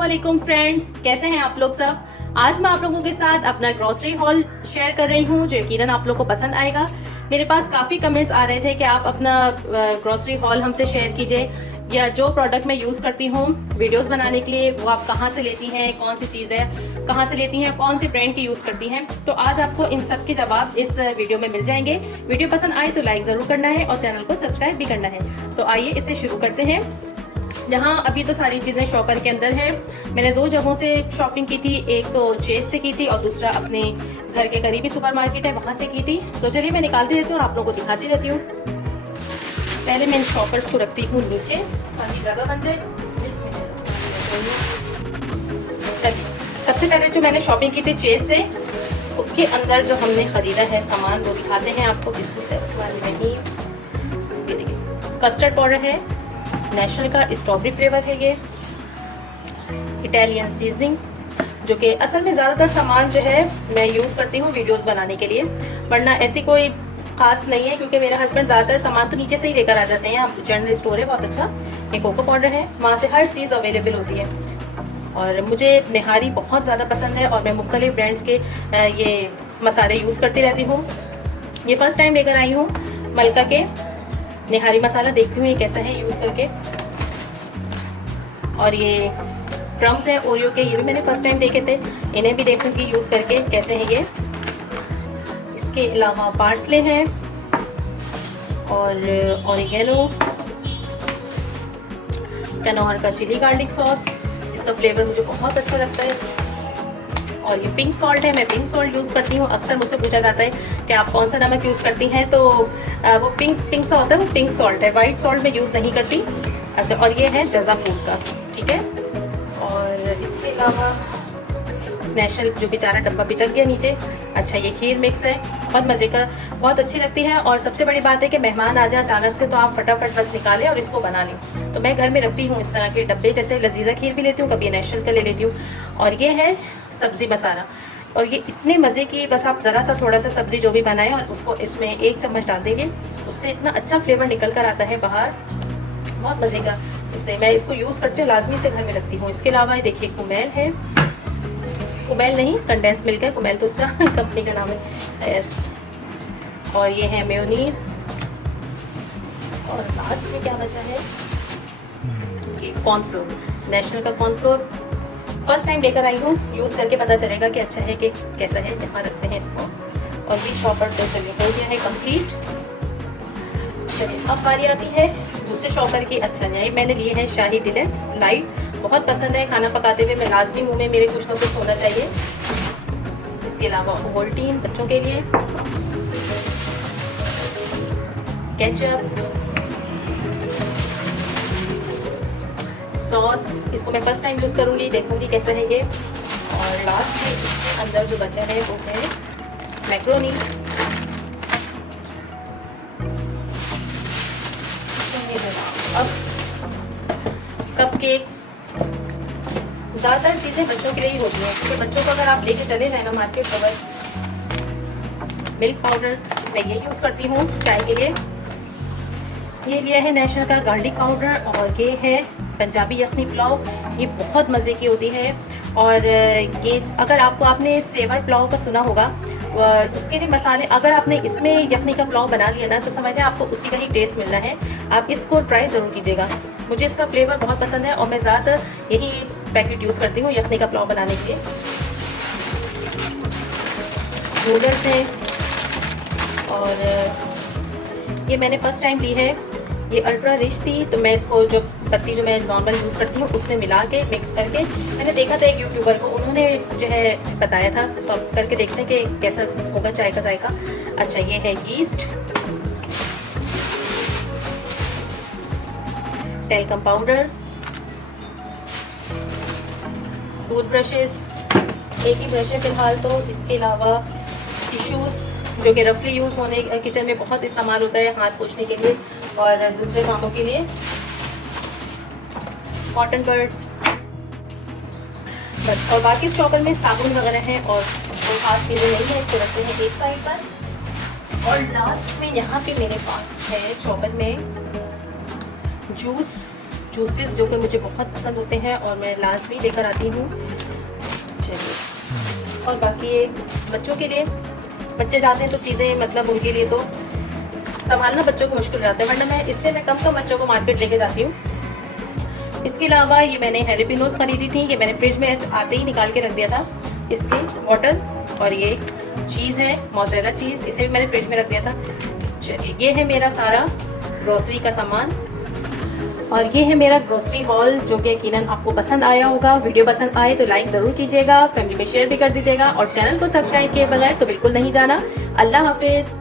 वालेकुम फ्रेंड्स, कैसे हैं आप लोग सब। आज मैं आप लोगों के साथ अपना ग्रोसरी हॉल शेयर कर रही हूं जो यकीनन आप लोगों को पसंद आएगा। मेरे पास काफ़ी कमेंट्स आ रहे थे कि आप अपना ग्रोसरी हॉल हमसे शेयर कीजिए, या जो प्रोडक्ट मैं यूज़ करती हूँ वीडियोस बनाने के लिए वो आप कहाँ से लेती हैं, कौन सी चीज़ है, कहाँ से लेती हैं, कौन सी ब्रांड की यूज़ करती हैं। तो आज आपको इन सब के जवाब इस वीडियो में मिल जाएंगे। वीडियो पसंद आए तो लाइक ज़रूर करना है और चैनल को सब्सक्राइब भी करना है। तो आइए इसे शुरू करते हैं। जहाँ अभी तो सारी चीज़ें शॉपर के अंदर है। मैंने दो जगहों से शॉपिंग की थी, एक तो चेस से की थी और दूसरा अपने घर के करीबी सुपरमार्केट है वहाँ से की थी। तो चलिए मैं निकालती रहती हूँ और आप लोगों को दिखाती रहती हूँ। पहले मैं इन शॉपर्स को रखती हूँ नीचे ताकि जगह बन जाए। चलिए, सबसे पहले जो मैंने शॉपिंग की थी चेस से, उसके अंदर जो हमने ख़रीदा है सामान वो दिखाते हैं आपको। बिस्मिल्लाह। कस्टर्ड पाउडर है, नेशनल का स्ट्रॉबेरी फ्लेवर है, ये इटालियन सीजनिंग, जो कि असल में ज़्यादातर सामान जो है मैं यूज़ करती हूँ वीडियोस बनाने के लिए, वरना ऐसी कोई ख़ास नहीं है क्योंकि मेरे हस्बैंड ज़्यादातर सामान तो नीचे से ही लेकर आ जाते हैं। अब जनरल स्टोर है बहुत अच्छा, ये कोको पाउडर है, वहाँ से हर चीज़ अवेलेबल होती है। और मुझे निहारी बहुत ज़्यादा पसंद है और मैं मुख्तलिफ ब्रांड्स के ये मसाले यूज़ करती रहती हूँ। ये फ़र्स्ट टाइम लेकर आई हूँ मलका के निहारी मसाला, देखती हूँ ये कैसा है यूज़ करके। और ये क्रम्स हैं ओरियो के, ये भी मैंने फर्स्ट टाइम देखे थे, इन्हें भी देखूँगी यूज़ करके कैसे हैं ये। इसके अलावा पार्सले हैं और ऑरिगेनो, कैनोहर का चिली गार्लिक सॉस, इसका फ्लेवर मुझे बहुत अच्छा लगता है। और ये पिंक सॉल्ट है, मैं पिंक सॉल्ट यूज़ करती हूँ। अक्सर मुझसे पूछा जाता है कि आप कौन सा नमक यूज़ करती हैं, तो वो पिंक सा होता है, वो पिंक सॉल्ट है, वाइट सॉल्ट मैं यूज़ नहीं करती। अच्छा, और ये है जज़ा फूड का, ठीक है। और इसके अलावा नेशनल जो बेचारा डब्बा पिचक गया नीचे। अच्छा, ये खीर मिक्स है, बहुत मज़े का, बहुत अच्छी लगती है। और सबसे बड़ी बात है कि मेहमान आ जाए अचानक से तो आप फटाफट बस निकालें और इसको बना लें। तो मैं घर में रखती हूँ इस तरह के डब्बे, जैसे लजीजा खीर भी लेती हूँ, कभी नेशनल का ले लेती हूँ। और ये है सब्ज़ी मसाला, और ये इतने मज़े की, बस आप ज़रा सा थोड़ा सा सब्ज़ी जो भी बनाएं और उसको इसमें 1 चम्मच डाल देंगे, उससे इतना अच्छा फ्लेवर निकल कर आता है बाहर, बहुत मज़े का। इससे मैं इसको यूज़ करती हूँ, लाजमी से घर में रखती हूँ। इसके अलावा ये देखिए कुमेल है, कुमेल नहीं कंडेंस मिल्क है, कुमेल तो उसका कंपनी का नाम है। और ये है मेयोनीज। और लास्ट में क्या बचा है, ये कॉर्नफ्लोर, नेशनल का कॉर्नफ्लोर, फर्स्ट टाइम लेकर आई हूँ, यूज़ करके पता चलेगा कि अच्छा है कि कैसा है। यहाँ रखते हैं इसको। और ये शॉपर तो चलिए हो गया है कंप्लीट। चलिए अब बारी आती है दूसरे शॉपर की। अच्छा, ये मैंने लिए हैं शाही डिलेक्स लाइट, बहुत पसंद है, खाना पकाते हुए मैं लाजमी मुंह में मेरे कुछ ना कुछ होना चाहिए। इसके अलावा ओवल्टीन बच्चों के लिए, केचप, सॉस, इसको मैं फर्स्ट टाइम यूज़ करूँगी, देखूँगी कैसा है ये। और लास्ट में इसके अंदर जो बचा है वो है मैक्रोनी। अब कपकेक्स, ज़्यादातर चीज़ें बच्चों के लिए ही होती हैं क्योंकि बच्चों को अगर आप लेके चले जाए ना मार्केट तो बस। मिल्क पाउडर मैं ये यूज़ करती हूँ चाय के लिए। ये लिया है नेशनल का गार्लिक पाउडर, और ये है पंजाबी यखनी पुलाव, ये बहुत मज़े की होती है। और ये अगर आपने सेवर पुलाव का सुना होगा, उसके लिए मसाले, अगर आपने इसमें यखनी का पुलाव बना लिया ना तो समझ लें आपको उसी का ही टेस्ट मिलना है। आप इसको ट्राई ज़रूर कीजिएगा, मुझे इसका फ्लेवर बहुत पसंद है और मैं ज़्यादातर यही पैकेट यूज़ करती हूँ यखनी का पुलाव बनाने के लिए। नूडल्स हैं, और ये मैंने फ़र्स्ट टाइम ली है, ये अल्ट्रा रिच थी, तो मैं इसको जो पत्ती जो मैं नॉर्मल यूज़ करती हूँ उसमें मिला के मिक्स करके, मैंने देखा था एक यूट्यूबर को, उन्होंने जो है बताया था, तो अब करके देखते हैं कि कैसा होगा चाय का जायका। अच्छा, ये है yeast, talcum powder, tooth brushes, एक ही ब्रश है फ़िलहाल तो। इसके अलावा टिश्यूज़ जो कि रफली यूज़ होने किचन में बहुत इस्तेमाल होता है हाथ पोंछने के लिए और दूसरे कामों के लिए, कॉटन बर्ड्स बस। और बाकी शॉपर में साबुन वगैरह हैं और कोई खास चीज़ें नहीं है, इसको रखते हैं एक साइड पर। और लास्ट में यहाँ पे मेरे पास है शॉपर में जूस जूसेस जो कि मुझे बहुत पसंद होते हैं और मैं लाजमी लेकर आती हूँ। चलिए, और बाकी ये बच्चों के लिए, बच्चे जाते हैं तो चीज़ें मतलब उनके लिए तो संभालना बच्चों को मुश्किल हो जाता है, वरना मैं इसलिए मैं कम बच्चों को मार्केट लेके जाती हूँ। इसके अलावा ये मैंने हैलीपिनोस खरीदी थी, ये मैंने फ्रिज में आते ही निकाल के रख दिया था इसके बॉटल। और ये चीज़ है मोज़रेला चीज़, इसे भी मैंने फ्रिज में रख दिया था। चलिए, ये है मेरा सारा ग्रोसरी का सामान और ये है मेरा ग्रोसरी हॉल, जो कि यकीनन आपको पसंद आया होगा। वीडियो पसंद आए तो लाइक ज़रूर कीजिएगा, फैमिली में शेयर भी कर दीजिएगा और चैनल को सब्सक्राइब किए बगैर तो बिल्कुल नहीं जाना। अल्लाह हाफिज़।